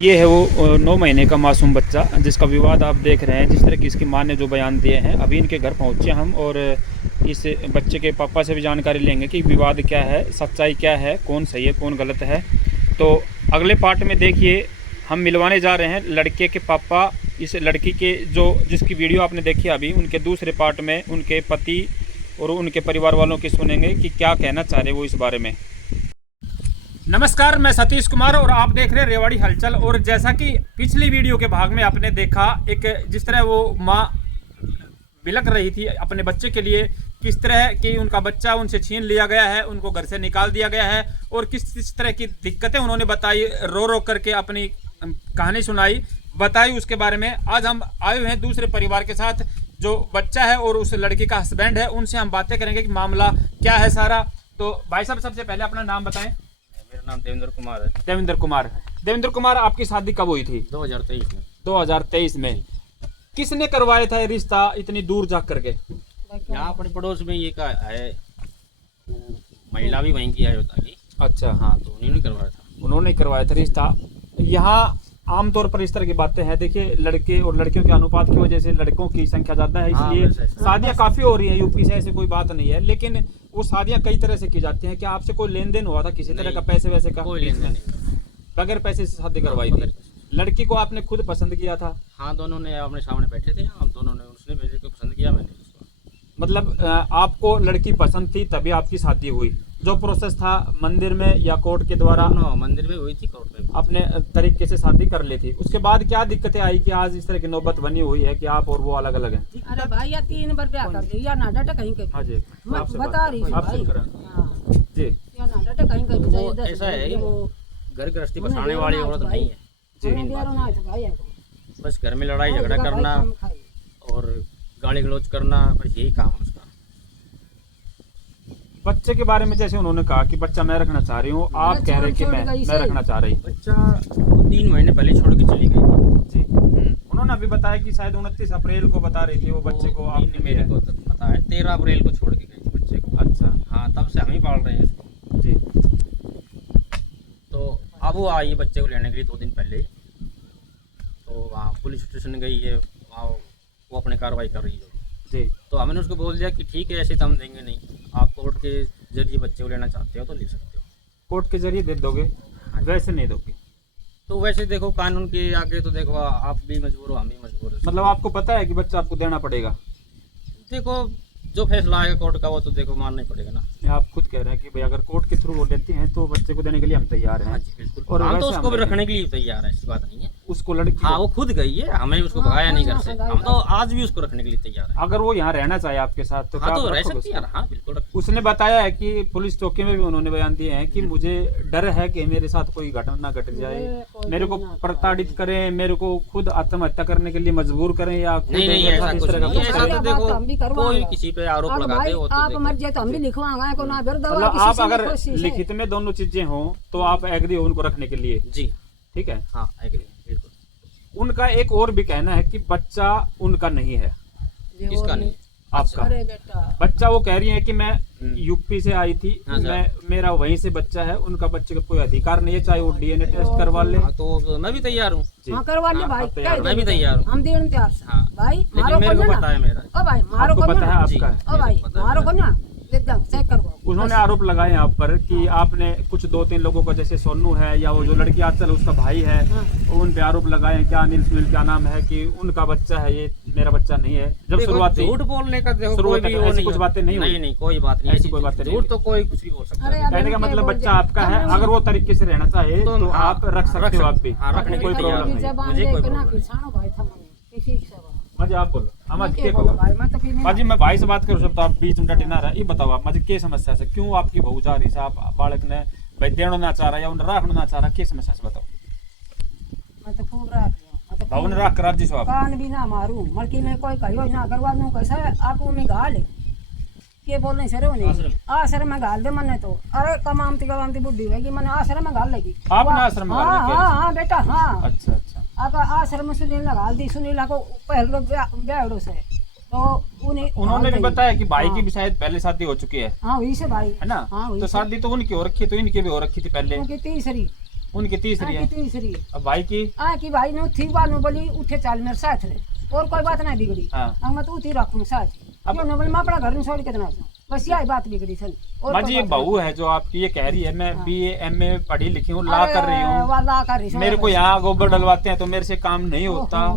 ये है वो 9 महीने का मासूम बच्चा जिसका विवाद आप देख रहे हैं। जिस तरह की इसकी मां ने जो बयान दिए हैं, अभी इनके घर पहुंचे हम और इस बच्चे के पापा से भी जानकारी लेंगे कि विवाद क्या है, सच्चाई क्या है, कौन सही है कौन गलत है। तो अगले पार्ट में देखिए हम मिलवाने जा रहे हैं लड़के के पापा इस लड़की के जो जिसकी वीडियो आपने देखी अभी, उनके दूसरे पार्ट में उनके पति और उनके परिवार वालों की सुनेंगे कि क्या कहना चाह रहे वो इस बारे में। नमस्कार, मैं सतीश कुमार और आप देख रहे हैं रेवाड़ी हलचल। और जैसा कि पिछली वीडियो के भाग में आपने देखा, एक जिस तरह वो माँ बिलख रही थी अपने बच्चे के लिए, किस तरह कि उनका बच्चा उनसे छीन लिया गया है, उनको घर से निकाल दिया गया है और किस तरह की दिक्कतें उन्होंने बताई, रो रो करके अपनी कहानी सुनाई बताई। उसके बारे में आज हम आए हुए हैं दूसरे परिवार के साथ, जो बच्चा है और उस लड़की का हस्बैंड है। उनसे हम बातें करेंगे कि मामला क्या है सारा। तो भाई साहब, सबसे पहले अपना नाम बताएं। मेरा नाम देवेंद्र कुमार है। देवेंद्र कुमार, आपकी शादी कब हुई थी? 2023 में। 2023 में। किसने करवाया था ये रिश्ता इतनी दूर जा करके? यहाँ अपने पड़ोस में ये का है, महिला भी वहीं की है होता की। अच्छा, हाँ, तो उन्होंने करवाया था। उन्होंने करवाया था रिश्ता। यहाँ आमतौर पर इस तरह की बातें हैं। देखिए, लड़के और लड़कियों के अनुपात की वजह से लड़कों की संख्या ज्यादा है, इसलिए शादियां काफी हो रही हैं यूपी से, ऐसे कोई बात नहीं है। लेकिन वो शादियां कई तरह से की जाती हैं। क्या आपसे कोई लेन देन हुआ था किसी तरह का, पैसे वैसे का? कोई लेन देन नहीं, बगैर पैसे से शादी करवाई थी। लड़की को आपने खुद पसंद किया था? हाँ, दोनों ने अपने सामने बैठे थे, हम दोनों ने, उसने मेरे को पसंद किया, मैंने उसको। मतलब आपको लड़की पसंद थी तभी आपकी शादी हुई? जो प्रोसेस था मंदिर में या कोर्ट के द्वारा? मंदिर में हुई थी, कोर्ट में अपने तरीके से शादी कर ली थी। उसके बाद क्या दिक्कतें आई कि आज इस तरह की नौबत बनी हुई है कि आप और वो अलग अलग हैं? अरे भाई, या 3 बार ब्याह कर लिया ना, डाटा कहीं के। हाँ जी, आपसे बता रही आप भाई। सुन रहे हैं। हाँ, जी या ना डाटा कहीं के। वो ऐसा है कि वो घर गृहस्थी बसाने वाली औरत नहीं है जी। बस घर में लड़ाई झगड़ा करना और गाली गलौज करना, बस यही काम है उसका। बच्चे के बारे में जैसे उन्होंने कहा कि बच्चा मैं रखना चाह रही हूँ, आप कह रहे हैं कि मैं रखना चाह रही हूँ। बच्चा 3 महीने पहले छोड़ के चली गई थी। जी, उन्होंने अभी बताया कि शायद 29 अप्रैल को बता रही थी वो बच्चे को। आपने मेरे को तो पता है 13 अप्रैल को छोड़ के गई थी बच्चे को। अच्छा, हाँ, तब से हम ही पाल रहे हैं इसको जी। तो अब वो आई बच्चे को लेने के लिए 2 दिन पहले, तो वहाँ पुलिस स्टेशन गई है, वहाँ वो अपनी कार्रवाई कर रही है जी। तो हमने उसको बोल दिया कि ठीक है, ऐसे तो हम देंगे नहीं, आप कोर्ट के जरिए बच्चे को लेना चाहते हो तो ले सकते हो। कोर्ट के जरिए दे दोगे, वैसे नहीं दोगे? तो वैसे देखो, कानून के आगे तो देखो, आप भी मजबूर हो, हम भी मजबूर हो। मतलब आपको पता है कि बच्चा आपको देना पड़ेगा? देखो, जो फैसला आएगा कोर्ट का वो तो देखो मानना ही पड़ेगा ना। आप खुद कह रहे हैं कि भाई अगर कोर्ट के थ्रू वो लेती हैं तो बच्चे को देने के लिए हम तैयार हैं। हाँ जी, बिल्कुल। और हम तो वैसे उसको भी हम रखने के लिए तैयार है, ऐसी बात नहीं है। उसको लड़की हाँ, वो खुद गई है, हमें उसको भगाया नहीं घर से, हम तो आज भी उसको रखने के लिए तैयार है। अगर वो यहाँ रहना चाहे आपके साथ तो हाँ, क्या तो आप रह रखोगे सकती है, उसको? हाँ बिल्कुल। उसने बताया है कि पुलिस चौकी में भी उन्होंने बयान दिए हैं कि मुझे डर है कि मेरे साथ कोई घटना घट जाए, मेरे को प्रताड़ित करें, मेरे को खुद आत्महत्या करने के लिए मजबूर करें या खुद नहीं, मेरे ऐसा साथ इस कुछ तरह का नहीं है। कुछ ऐसा करें। तो देखो, कोई किसी पे आरोप लगा दे वो तो आप देखो। मर जाए तो हम भी लिखवाएंगे को ना, फिर दवा मतलब किसी आप से अगर भी कोशिश है। लिखित में दोनों चीजें हों तो आप एग्री हो उनको रखने के लिए? जी ठीक है। हाँ, एग्री, बिल्कुल। उनका एक और भी कहना है कि बच्चा उनका नहीं है। ये किसका और नहीं? आपका अरे बेटा, बच्चा, वो कह रही है कि मैं यूपी से आई थी, हाँ सर। मेरा वहीं से बच्चा है, उनका बच्चे का कोई अधिकार नहीं है, चाहे वो डीएनए टेस्ट करवा ले। हाँ, तो मैं भी तैयार हूँ। जी। हाँ करवा ले हाँ, भाई, आप तैयार कह हो? दे मैं भी बेटा। तैयार हूँ। हम देने तैयार से। हाँ, भाई लेकिन मारो मेरे को को पता है मेरा। ओ भाई मारो आपको को पता है जी। आपका है? ओ भाई पता है मारो को मेरा। ना, एकदम चेक करवाओ। उन्होंने आरोप लगाए यहाँ पर कि आपने कुछ 2-3 लोगों का, जैसे सोनू है या वो जो लड़की आजकल उसका भाई है, उन पे आरोप लगाए हैं। क्या अनिल सुनील क्या नाम है कि उनका बच्चा है, ये मेरा बच्चा नहीं है। जब देखो, शुरुआत झूठ बोलने का देखो, शुरुआत कोई भी तक वो ऐसी नहीं कुछ है। बातें नहीं हुई? नहीं, कोई बात नहीं, ऐसी कोई बातें नहीं झूठ हुई। तो कोई कुछ भी बोल सकता अरे है। यार, कहने का क्या मतलब बोल बच्चा दे? आपका है, अगर वो तरीके से रहना चाहे तो तो हाँ, आप रख सकते हो। आप भी हाँ, रखने कोई के लिए प्रॉब्लम नहीं है। मुझे कोई प्रॉब्लम माजी आप बोलो, हम आज के कहो माजी, मैं भाई से बात करूँ सब तो आप बीच में डटे ना रहा। ये बताओ आप माजी के समस्या से क्यों आपकी बहू जा रही है? आप बालक ने भाई देना ना चाह रहा या उन्हें राखना ना चाह रहा, के समस्या से बताओ। भाऊ ने राख कर जी साहब कान भी ना मारू, मड़की में कोई कहियो ना करवा दूं, कैसा आपको में गाल के बोलने सरे नहीं आश्रम में गाल दे मने तो। अरे कमामती बुद्धि है कि मैंने आश्रम में गाल लगी। आपने आश्रम में गाल लगी? हाँ बेटा, हाँ। अच्छा अच्छा। आप आश्रम में सुनील लगा दी, सुनील को पहले ब्याह से तो उन्होंने भी बताया कि भाई की भी शायद पहले शादी हो चुकी है। हाँ, वही से भाई है ना? हाँ, तो शादी तो उनकी हो रखी है, तो इनकी भी हो रखी थी पहले। उनकी तीसरी उनकी तीसरी है। तीसरी अब भाई की की भाई नु थी बानू बोली उठे चाल मेरे साथ रे और कोई बात नहीं बिगड़ी। हाँ। अब मैं तो उठी रखूं साथ। अब ने बोली मैं अपना घर छोड़ के देना बस यही बात बिगड़ी थी। माँ जी एक बहू है जो आपकी ये कह रही है मैं BA MA पढ़ी लिखी हूँ, ला कर रही हूँ, मेरे को यहाँ गोबर डलवाते हैं तो मेरे से काम नहीं होता।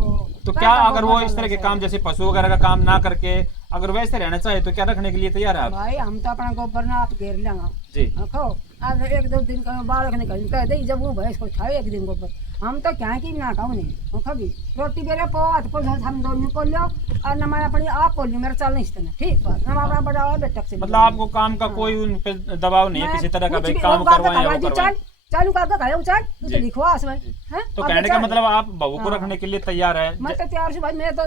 तो क्या अगर वो इस तरह के काम जैसे पशु वगैरह का काम ना करके अगर वैसे रहना चाहे तो क्या रखने के लिए तैयार है आप? भाई हम तो अपना गोबर ना आप घेर लेंगे जी। रखो आज 1-2 दिन का बालक निकल कह दे जब वो भैंस को खाए एक दिन गोबर हम तो क्या की ना खाऊ नहीं खबी रोटी बेरे पोत को हम दोनों को लो और न मैं अपनी आप को लो मेरा चल नहीं सकता ठीक बात न अपना बड़ा है बेटा से मतलब आपको काम का कोई उन पे दबाव नहीं है किसी तरह का भाई काम करवाएं चालू कर दो चल तू तो लिखवास भाई हैं तो कहने का मतलब आप बहू को रखने के लिए तैयार है? मैं तो तैयार हूं भाई मैं तो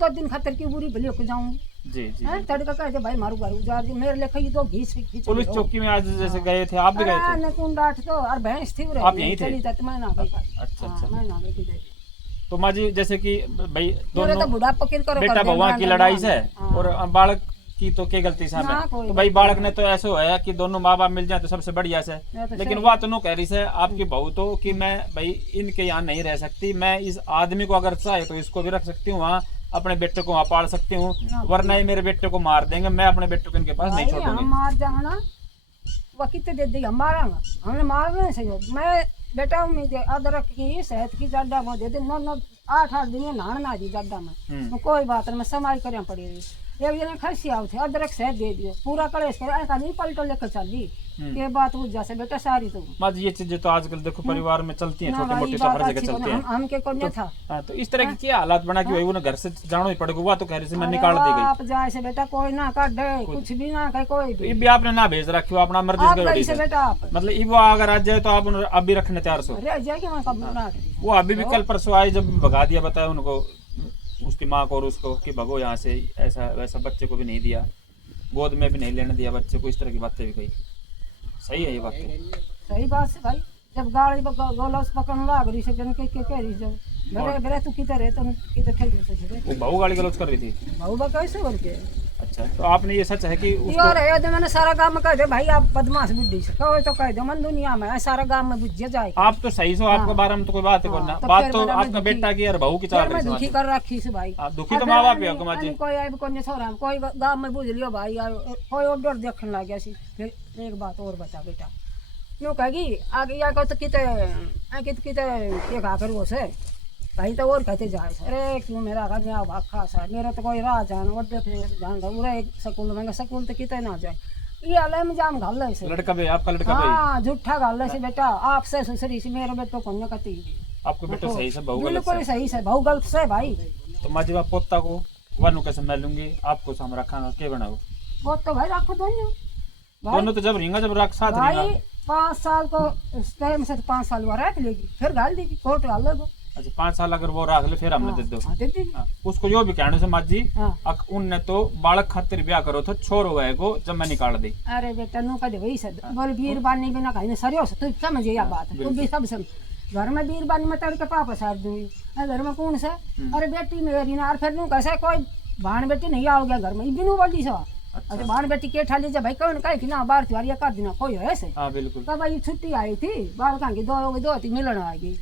2 दिन खतर की बुरी भली हो जाऊं जी जी। हैं तड़का कहते भाई मारू घर उजार मेरे लेखा ये तो खींच पुलिस चौकी में आज जैसे गए थे आप भी गए थे? ने कौन डांट तो और भैंस थी आप यहीं थे? चली जाती मैं ना गई। अच्छा अच्छा। मैं ना गई तो माँ जी जैसे कि भाई मेरे तो बुढ़ा पकड़ करो बेटा भगवान की लड़ाई से और बालक की तो क्या गलती से हमें तो भाई बालक ने तो ऐसा है कि दोनों माँ बाप मिल जाए तो सबसे बढ़िया से, लेकिन वह तो नो कह रही है आपकी बहू तो कि मैं भाई इनके यहाँ नहीं रह सकती, मैं इस आदमी को अगर चाहे तो इसको भी रख सकती हूँ वहाँ, अपने बेटे को वहाँ पाल सकती हूँ, वरना ही मेरे बेटे को मार देंगे, मैं अपने बेटे को इनके पास नहीं छोड़ूंगी। मार जाना ना वह कितने दे देगा मारांगा हमने मारना नहीं सही। मैं बेटा अदरक की शहद की जाडा में दे दे 8-8 दिन नहाना ना दी जाडा में कोई बात नहीं मैं समाई कर पड़ी रही एक जने खसी आउ थे अदरक शहद दे दियो पूरा कलेश कर ऐसा नहीं पलटो लेकर चल दी ये बात बुझ जासे बेटा सारी तो माँ जी ये चीजें तो आजकल देखो परिवार में चलती हैं, छोटी मोटी तो हर जगह चलती हैं। हम के कोने था हाँ तो इस तरह की क्या हालात बना कि भाई घर से जाना ही पड़ेगा, हुआ तो कह रही से मैं निकाल दी गई। आप जाए से बेटा कोई ना काट दे कुछ भी ना कहे कोई भी। ये भी आपने ना भेज रखी हो अपना मर्जी से बेटा आप मतलब ये वो अगर आज जाए तो आप अभी रखने तैयार सो रह जाएगी मैं कब ना वो अभी भी कल परसों आए जब भगा दिया बताया उनको उसकी माँ को और उसको कि भगो यहाँ से, ऐसा वैसा बच्चे को भी नहीं दिया, गोद में भी नहीं लेने दिया बच्चे को, इस तरह की बातें भी कही। सही है ये बात? सही बात है भाई जब गाड़ी गोलस पकड़ने लाग रही से जन के कह रही जब मेरे मेरे तू किधर है तुम किधर ठग से वो बहू गाड़ी गलौज कर रही थी? बहू बा कैसे बोल के? अच्छा तो आपने ये सच है कि यार है तो मैंने सारा गांव में कह दे भाई आप बदमाश बुद्धि से कहो तो कह दो मन दुनिया में सारा गांव में बुझ जाए। आप तो सही सो आपके बारे में तो कोई बात है करना बात तो आपका बेटा की और बहू की चल रही है। दुखी कर रखी से भाई दुखी तो माँ बाप ही हो जी। कोई आई कोई छोरा कोई गांव में बुझ लियो भाई यार कोई और डर देखने लग गया सी। फिर एक बात और बता बेटा यूँ कहेगी आगे या कहो तो किते ये खा कर वो से भाई तो और कहते जाए अरे क्यों मेरा घर में भाग खासा मेरा तो कोई राह जान और जान पूरा एक स्कूल में स्कूल तो कितने ना जाए ये अलग में जाम घाल ले लड़का भी आपका लड़का भी हाँ झूठा घाल ले बेटा आपसे सुसरी से मेरे बेटो को न कती आपको बेटा सही से बहू गलत बिल्कुल सही से बहू गलत से भाई। तो माँ जी पोता को वन कैसे मैं लूंगी आपको हम रखांगा के बनाओ वो तो भाई रखो दोनों तो जब रहेंगे जब रख साथ भाई 5 साल को टाइम से 5 साल वो रख लेगी फिर गाल देगी कोर्ट गाल देगो। अच्छा 5 साल अगर वो रख ले फिर हमने दे दो उसको यो भी कहने से माँ जी उनने तो बालक खातिर ब्याह करो तो छोर हुआ है को जब मैं निकाल दी। अरे बेटा नो कदे वही से बोल वीर बानी बिना कहीं सरियो से तू समझ ये बात तू भी सब समझ घर में वीर बानी में तड़के पापा सार दूंगी घर में कौन से अरे बेटी मेरी ना और फिर नू कैसे कोई भाण बेटी नहीं आओ गया घर में बिनू बोली सा अच्छा भाण बेटी के ठाली जा भाई कौन कहे कि ना बार त्योहार कर देना कोई है ऐसे हां बिल्कुल कब भाई छुट्टी आई थी बाल का की दो थी मिलन आ गई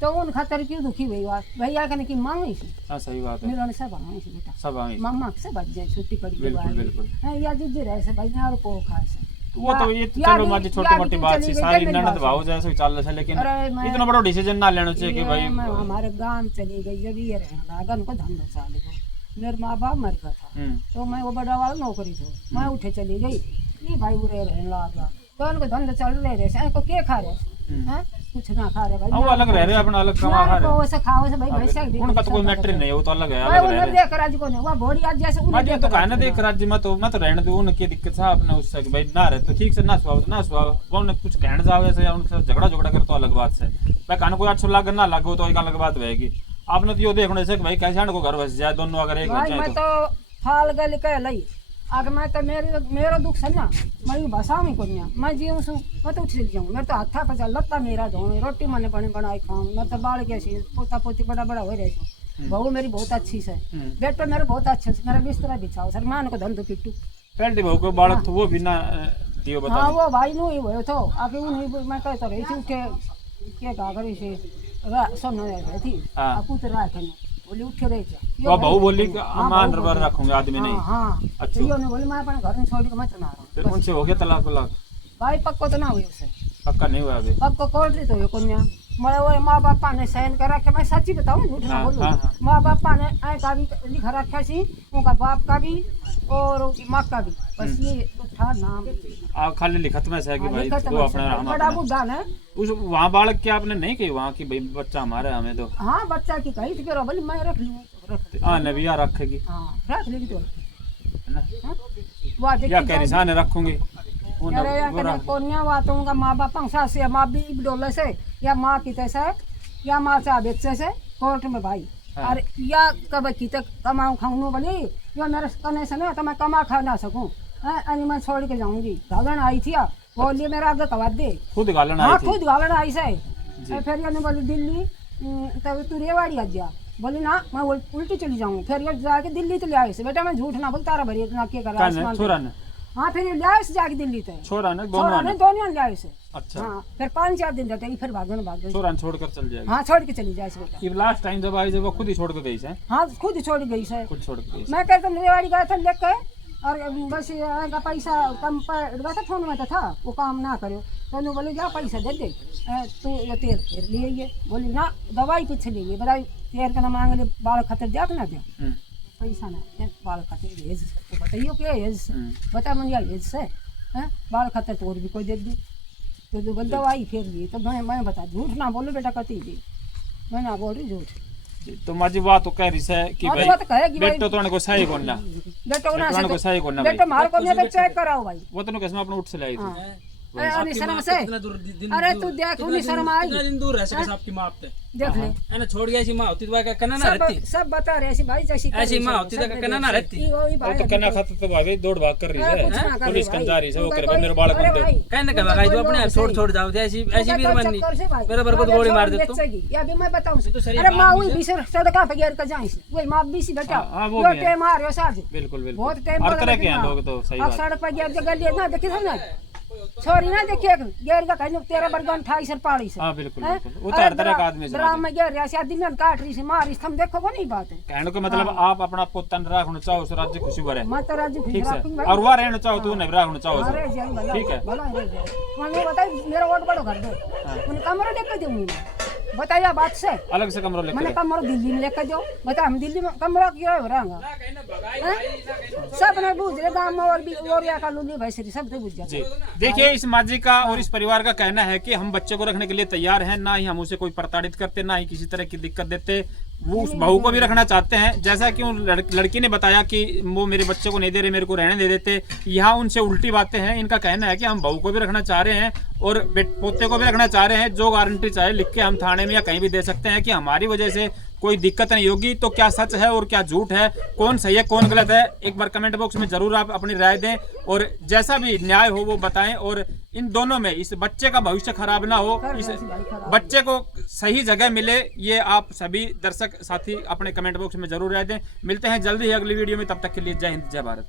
तो उन खातर क्यों दुखी हुई बात भैया कहने की मांगी थी। हां सही बात है मिलन सब आए से बेटा सब आए मामा से बच जाए छुट्टी पड़ी बिल्कुल बिल्कुल या जिद्दी रहे से भाई ना और को खा से वो तो ये चलो माजी छोटी मोटी बात सी सारी ननद भाव जैसे चल रहा है लेकिन इतना बड़ा डिसीजन ना लेना चाहिए कि भाई हमारे गांव चली गई जब ये रहना लगन को धंधा चालू हो मेरे माँ बाप मर गया था तो मैं वो बड़ा वाला नौकरी थी मैं उठे चली गई ये भाई बुरे रहने लगा तो उनको धंधा चल रहे को क्या खा रहे हैं कुछ ना खा रहे भाई वो अलग रह रहे अपना अलग कमा खा रहे वैसे खाओ से भाई वैसे उनका तो कोई मैटर नहीं है वो तो अलग है अलग रह रहे देख राज्य को नहीं वो बॉडी आज जैसे उन्हें तो कहना देख राज्य में तो मैं तो रहने दूं उनकी दिक्कत था अपने उससे कि भाई ना रहे तो ठीक से ना सुहाव वो उन्हें कुछ कहने जावे से या उनसे झगड़ा कर तो अलग बात से मैं कहना कोई अच्छा लग ना लगे तो एक अलग बात रहेगी। आपने तो यो देखने से भाई कैसे को घर बस जाए दोनों अगर एक भाई मैं तो फाल गल कह लई अगर मैं तो मेरा दुख है ना मैं बसा में को मैं जीऊँ सू मैं तो उठ जाऊँ मेरे तो हाथा पर चल लत्ता मेरा धो रोटी मैंने बने बनाई खाऊँ मैं तो बाल कैसी पोता पोती बड़ा हो रही बहू मेरी बहुत अच्छी से बेटा मेरे बहुत अच्छे से मेरा बिस्तरा बिछाओ सर मैं उनको धंधो पिट्टू पहले बहू को बालक तो वो भी ना दियो बता हाँ वो भाई नो ही वो तो आगे उन्हीं मैं कहता रही थी उठे के घाघरी से सोना रह थी हाँ। आप उतर रहा था बोली उठ रहे थे तो बहू बोली कि अमान रबर रखूंगे आदमी नहीं। हाँ अच्छा। यो ने बोली मैं अपने घर में छोड़ के मत ना फिर उनसे हो गया तलाक वलाक? भाई पक्को तो ना हुई उसे पक्का नहीं हुआ अभी? पक्को कोल रही तो ये कन्या मेरे वो माँ बापा ने सहन कर रखे मैं सच्ची बताऊँ झूठ ना हाँ, बोलूँ हाँ। माँ बापा ने ऐ का भी लिखा रखा सी उनका बाप का भी और माँ का भी बस ये था नाम आप खाली लिखत में से है कि भाई लिखत वो में अपना से। हम बड़ा अपना बुढ़ा ने उस वहाँ बालक के आपने नहीं कही वहाँ की भाई बच्चा हमारा है, हमें तो हाँ बच्चा की कही थी फिर बोली मैं रख लूँ हाँ नबिया रखेगी हाँ रख लेगी तो है ना, हाँ? वाह या देखी कह निशान रखूंगी वो अरे या वो रख- कोन्या वातों का माँ बाप सास से माँ भी डोले से या माँ की तैसे या माँ चाह बेचे से कोर्ट में भाई हाँ। और या कब की तक कमाऊँ खाऊँ बोली यो मेरे कने से ना तो मैं कमा खा ना सकूँ अरे मैं छोड़ के जाऊंगी घालन आई थी बोलिए मेरा आगे कवा दे खुद गालन आई हाँ थी। खुद घालन आई से जी। फिर ये बोली दिल्ली तब तू रेवाड़ी आ जा बोली ना मैं उल्टी चली जाऊँ फिर ये जाके दिल्ली तो ले आए से बेटा मैं झूठ ना बोल तारा भरी ना के करा कौन है? आसमान छोरा पे। ने हाँ फिर ये ले आए से जाके दिल्ली तक छोरा ने छोरा दोनों ने ने दोनों ले आए से अच्छा हाँ फिर 5-4 दिन रहते फिर भाग गए छोरा ने छोड़कर चल जाएगी। हाँ छोड़ के चली जाए से बेटा ये लास्ट टाइम जब आई जब वो खुद ही छोड़ के गई है, हाँ खुद ही छोड़ गई से खुद छोड़ के गई मैं कहता रेवाड़ी गया था लेके और बस का पैसा कम पर गया था फोन में तो था वो काम ना करो तो उन्होंने बोले जा पैसा दे दे तू ये तेल फिर लिए ये बोली ना दवाई कुछ लिए बताई तेल का ना मांग ले बाल खतर देख ना दे पैसा ना ये बाल खतर हेज तो बताइयो क्या हेज बता मन या हेज से हैं बाल खतर तो और भी कोई दे दी तो बोल दवाई फिर ली तो मैं बता झूठ ना बोलो बेटा कती दी मैं ना बोल रही झूठ तो माजी बात तो कह रही है कि हाँ, तो भाई बात कहेगी भाई। बेटो तो को सही कोना बेटो ना बेटो को सही कोना भाई बेटो मार को मैं चेक कराओ भाई वो तो किसमें अपने उठ से लाई थी। हाँ अरे शर्म से अरे तू देख उन्हीं शर्म आई कितना दिन दूर रह सके आपकी माँ आपसे देख ले है ना छोड़ गया ऐसी माँ होती तो कना ना रहती सब बता रहे ऐसी भाई जैसी ऐसी माँ होती तो कना ना रहती वो तो कना खाते तो भाई दौड़ भाग कर रही है पुलिस कंजा रही है वो कर मेरे बालक बन दो कहने का भाई जो अपने छोड़ छोड़ जाओ ऐसी ऐसी भी बननी मेरे पर को गोली मार दे तो या भी मैं बताऊं तो शरीर अरे माँ हुई बिसर सड़का पे गिर कर जाए वही माँ बीसी बेटा हाँ, वो यो भी है। टाइम आ रहे हो साज बिल्कुल बिल्कुल बहुत टाइम हर तरह के हैं लोग तो सही अब बात सड़क पर गिर के गली ना देखी ना छोरी ना देखिए गिर का कहीं तेरा बरगन 28 पाड़ी से हाँ बिल्कुल हैं? बिल्कुल वो तो हर तरह का आदमी है ड्राम में गिर रहा है आदमी में काट रही से मारी हम देखो वो नहीं बात है कहने को मतलब आप अपना पोतन रखना चाहो सो राज्य खुशी भरे माता राजू ठीक खिला है और वह रहना चाहो तो नहीं रखना चाहो अरे सो। जाई भला ठीक है। भला रह जाए मैंने बताई मेरा वोट बड़ो कर दो उन्हें कमरा लेकर दूंगी मैं बताइए बात से अलग से कमरा मैंने लेकर कमरा दिल्ली में लेकर दो बता हम दिल्ली में कमरा क्यों रहेंगे सब ने बुझ रहे गाँव में और भी और या का लुली भैंसरी सब तो बुझ जी जाते देखिए इस माजी का और इस परिवार का कहना है कि हम बच्चे को रखने के लिए तैयार हैं, ना ही हम उसे कोई प्रताड़ित करते, ना ही किसी तरह की दिक्कत देते। वो उस बहू को भी रखना चाहते हैं, जैसा कि उन लड़की ने बताया कि वो मेरे बच्चे को नहीं दे रहे, मेरे को रहने दे देते। यहाँ उनसे उल्टी बातें हैं। इनका कहना है कि हम बहू को भी रखना चाह रहे हैं और पोते को भी रखना चाह रहे हैं। जो गारंटी चाहे लिख के हम थाने में या कहीं भी दे सकते हैं कि हमारी वजह से कोई दिक्कत नहीं होगी। तो क्या सच है और क्या झूठ है, कौन सही है कौन गलत है, एक बार कमेंट बॉक्स में जरूर आप अपनी राय दें और जैसा भी न्याय हो वो बताएं। और इन दोनों में इस बच्चे का भविष्य खराब ना हो, इस बच्चे को सही जगह मिले, ये आप सभी दर्शक साथी अपने कमेंट बॉक्स में जरूर राय दें। मिलते हैं जल्दी ही अगली वीडियो में, तब तक के लिए जय हिंद जय भारत।